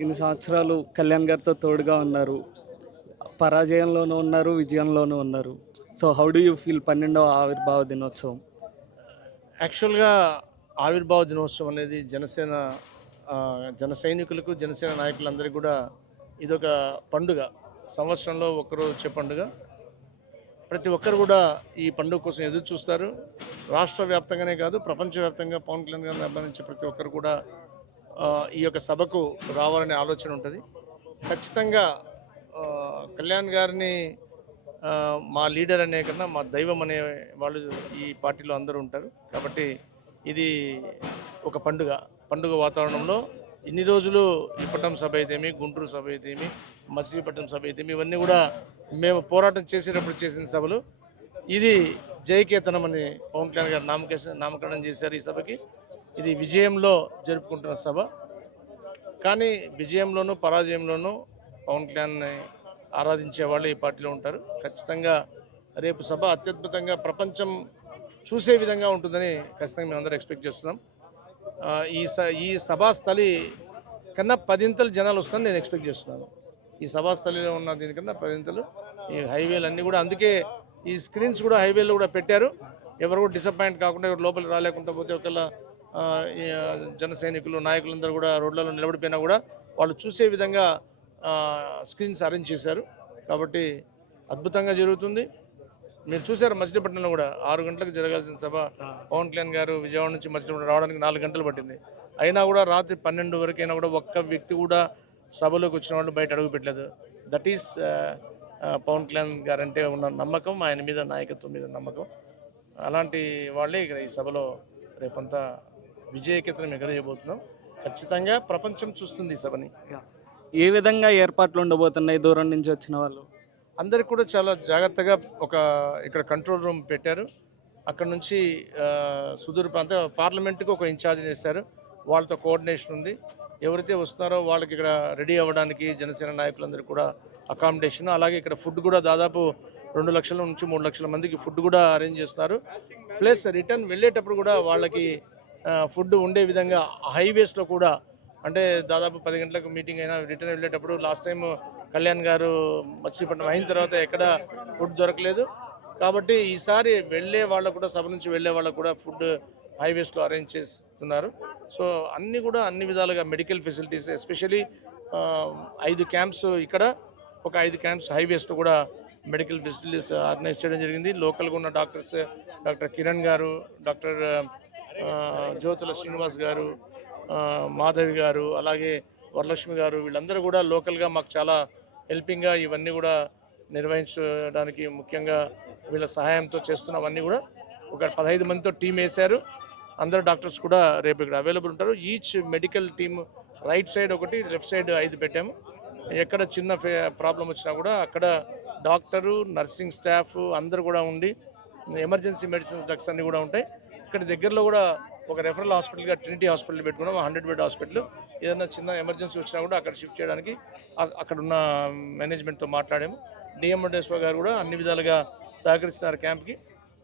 ఇన్ని సంవత్సరాలు కళ్యాణ్ గారితో తోడుగా ఉన్నారు. పరాజయంలోనూ ఉన్నారు, విజయంలోనూ ఉన్నారు. So how do you feel 12వ ఆవిర్భావ దినోత్సవం? యాక్చువల్‌గా ఆవిర్భావ దినోత్సవం అనేది జన సైనికులకు, జనసేన నాయకులందరికీ కూడా ఇదొక పండుగ. సంవత్సరంలో ఒక్కరోజు వచ్చే పండుగ. ప్రతి ఒక్కరు కూడా ఈ పండుగ కోసం ఎదురు చూస్తారు. రాష్ట్ర వ్యాప్తంగానే కాదు, ప్రపంచవ్యాప్తంగా పవన్ కళ్యాణ్ గారిని అభిమానించే ప్రతి ఒక్కరు కూడా ఈ యొక్క సభకు రావాలనే ఆలోచన ఉంటుంది. ఖచ్చితంగా కళ్యాణ్ గారిని మా లీడర్ అనే కన్నా మా దైవం అనే వాళ్ళు ఈ పార్టీలో అందరూ ఉంటారు. కాబట్టి ఇది ఒక పండుగ వాతావరణంలో ఇన్ని రోజులు ఇప్పటం సభ అయితేమి, గుంటూరు సభ అయితేమి, మచిలీపట్నం సభ అయితేమి, ఇవన్నీ కూడా మేము పోరాటం చేసేటప్పుడు చేసిన సభలు. ఇది జయకేతనం అని పవన్ కళ్యాణ్ గారు నామకరణం చేశారు ఈ సభకి. ఇది విజయంలో జరుపుకుంటున్న సభ. కానీ విజయంలోనూ పరాజయంలోనూ పవన్ కళ్యాణ్ని ఆరాధించే వాళ్ళు ఈ పార్టీలో ఉంటారు. ఖచ్చితంగా రేపు సభ అత్యద్భుతంగా ప్రపంచం చూసే విధంగా ఉంటుందని ఖచ్చితంగా మేమందరం ఎక్స్పెక్ట్ చేస్తున్నాం. ఈ సభాస్థలి కన్నా 10 జనాలు వస్తుందని నేను ఎక్స్పెక్ట్ చేస్తున్నాను. ఈ సభాస్థలిలో ఉన్న దీనికన్నా 10 ఈ హైవేలు అన్నీ కూడా, అందుకే ఈ స్క్రీన్స్ కూడా హైవేలో కూడా పెట్టారు. ఎవరు కూడా డిసప్పాయింట్ కాకుండా, ఎవరు లోపలికి రాలేకుండా పోతే ఒకవేళ జన సైనికులు నాయకులందరూ కూడా రోడ్లలో నిలబడిపోయినా కూడా వాళ్ళు చూసే విధంగా స్క్రీన్స్ అరేంజ్ చేశారు. కాబట్టి అద్భుతంగా జరుగుతుంది. మీరు చూశారు మచిలీపట్నంలో కూడా 6 గంటలకు జరగాల్సిన సభ పవన్ కళ్యాణ్ గారు విజయవాడ నుంచి మచిలీపట్నం రావడానికి 4 గంటలు పట్టింది. అయినా కూడా రాత్రి 12 వరకు అయినా కూడా ఒక్క వ్యక్తి కూడా సభలోకి వచ్చిన వాళ్ళు బయట అడుగు పెట్టలేదు. దట్ ఈస్ పవన్ కళ్యాణ్ గారంటే ఉన్న నమ్మకం, ఆయన మీద నాయకత్వం మీద నమ్మకం. అలాంటి వాళ్ళే ఇక్కడ ఈ సభలో రేపంతా విజయకేతనం ఎగరేయబోతున్నాం. ఖచ్చితంగా ప్రపంచం చూస్తుంది ఈ సభని. ఏ విధంగా ఏర్పాట్లు ఉండబోతున్నాయి దూరం నుంచి వచ్చిన వాళ్ళు? అందరికి కూడా చాలా జాగ్రత్తగా ఇక్కడ కంట్రోల్ రూమ్ పెట్టారు. అక్కడ నుంచి సుదూర ప్రాంత పార్లమెంట్కి ఒక ఇన్ఛార్జ్ చేశారు. వాళ్ళతో కోఆర్డినేషన్ ఉంది. ఎవరైతే వస్తున్నారో వాళ్ళకి ఇక్కడ రెడీ అవ్వడానికి జనసేన నాయకులందరూ కూడా అకామిడేషన్, అలాగే ఇక్కడ ఫుడ్ కూడా దాదాపు 2 లక్షల నుంచి 3 లక్షల మందికి ఫుడ్ కూడా అరేంజ్ చేస్తున్నారు. ప్లస్ రిటర్న్ వెళ్ళేటప్పుడు కూడా వాళ్ళకి ఫుడ్ ఉండే విధంగా హైవేస్లో కూడా, అంటే దాదాపు 10 గంటలకు మీటింగ్ అయినా రిటర్న్ వెళ్ళేటప్పుడు లాస్ట్ టైం కళ్యాణ్ గారు మచిలీపట్నం అయిన తర్వాత ఎక్కడ ఫుడ్ దొరకలేదు. కాబట్టి ఈసారి వెళ్ళే వాళ్ళకు కూడా, సభ నుంచి వెళ్ళే వాళ్ళకు కూడా ఫుడ్ హైవేస్లో అరేంజ్ చేస్తున్నారు. సో అన్ని విధాలుగా మెడికల్ ఫెసిలిటీస్, ఎస్పెషలీ 5 క్యాంప్స్ ఇక్కడ, ఒక 5 క్యాంప్స్ హైవేస్లో కూడా మెడికల్ ఫెసిలిటీస్ ఆర్గనైజ్ చేయడం జరిగింది. లోకల్గా ఉన్న డాక్టర్స్, డాక్టర్ కిరణ్ గారు, డాక్టర్ జ్యోతుల శ్రీనివాస్ గారు, మాధవి గారు, అలాగే వరలక్ష్మి గారు, వీళ్ళందరూ కూడా లోకల్గా మాకు చాలా హెల్పింగ్గా ఇవన్నీ కూడా నిర్వహించడానికి ముఖ్యంగా వీళ్ళ సహాయంతో చేస్తున్నవన్నీ కూడా. ఒక 15 మందితో టీం వేశారు. అందరు డాక్టర్స్ కూడా రేపు ఇక్కడ అవైలబుల్ ఉంటారు. Each medical team right side ఒకటి, లెఫ్ట్ సైడ్ 5 పెట్టాము. ఎక్కడ చిన్న ప్రాబ్లం వచ్చినా కూడా అక్కడ డాక్టరు, నర్సింగ్ స్టాఫ్ అందరూ కూడా ఉండి, ఎమర్జెన్సీ మెడిసిన్స్ డ్రగ్స్ అన్నీ కూడా ఉంటాయి. ఇక్కడ దగ్గరలో కూడా ఒక రెఫరల్ హాస్పిటల్గా ట్రినిటీ హాస్పిటల్ పెట్టుకున్నాం, 100 బెడ్ హాస్పిటల్. ఏదైనా చిన్న ఎమర్జెన్సీ వచ్చినా కూడా అక్కడ షిఫ్ట్ చేయడానికి అక్కడ ఉన్న మేనేజ్మెంట్తో మాట్లాడాము. డిఎంఎస్ఓ గారు కూడా అన్ని విధాలుగా సహకరిస్తున్నారు క్యాంప్కి.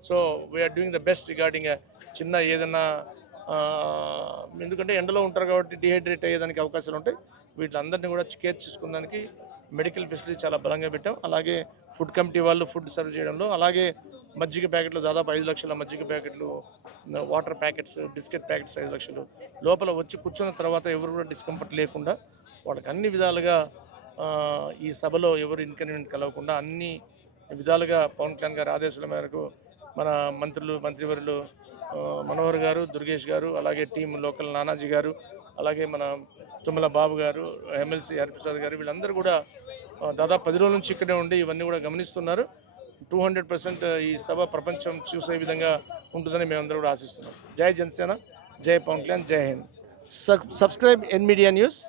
So we're doing the best regarding చిన్న ఏదైనా, ఎందుకంటే ఎండలో ఉంటారు కాబట్టి డిహైడ్రేట్ అయ్యేదానికి అవకాశాలు ఉంటాయి. వీటిలందరినీ కూడా కేర్ చేసుకునేదానికి మెడికల్ ఫెసిలిటీ చాలా బలంగా పెట్టాం. అలాగే ఫుడ్ కమిటీ వాళ్ళు ఫుడ్ సర్వ్ చేయడంలో, అలాగే మజ్జిగ ప్యాకెట్లు దాదాపు 5 లక్షల మజ్జిగ ప్యాకెట్లు, వాటర్ ప్యాకెట్స్, బిస్కెట్ ప్యాకెట్స్ 5 లక్షలు. లోపల వచ్చి కూర్చున్న తర్వాత ఎవరు కూడా డిస్కంఫర్ట్ లేకుండా వాళ్ళకి అన్ని విధాలుగా ఈ సభలో ఎవరు ఇన్కన్వీనియంట్ కలగకుండా అన్ని విధాలుగా పవన్ కళ్యాణ్ గారి ఆదేశాల మేరకు మన మంత్రివర్యులు మనోహర్ గారు, దుర్గేష్ గారు, అలాగే టీం లోకల్ నానాజీ గారు, అలాగే మన తుమ్మల బాబు గారు, ఎమ్మెల్సీ హరిప్రసాద్ గారు, వీళ్ళందరూ కూడా దాదాపు 10 రోజుల నుంచి ఇక్కడే ఉండి ఇవన్నీ కూడా గమనిస్తున్నారు. 200% ఈ సభ ప్రపంచం చూసే విధంగా ఉంటుందని మేమందరూ కూడా ఆశిస్తున్నాం. జై జనసేన, జై పవన్ కళ్యాణ్, జై హింద్. సబ్స్క్రైబ్ ఎన్ మీడియా న్యూస్.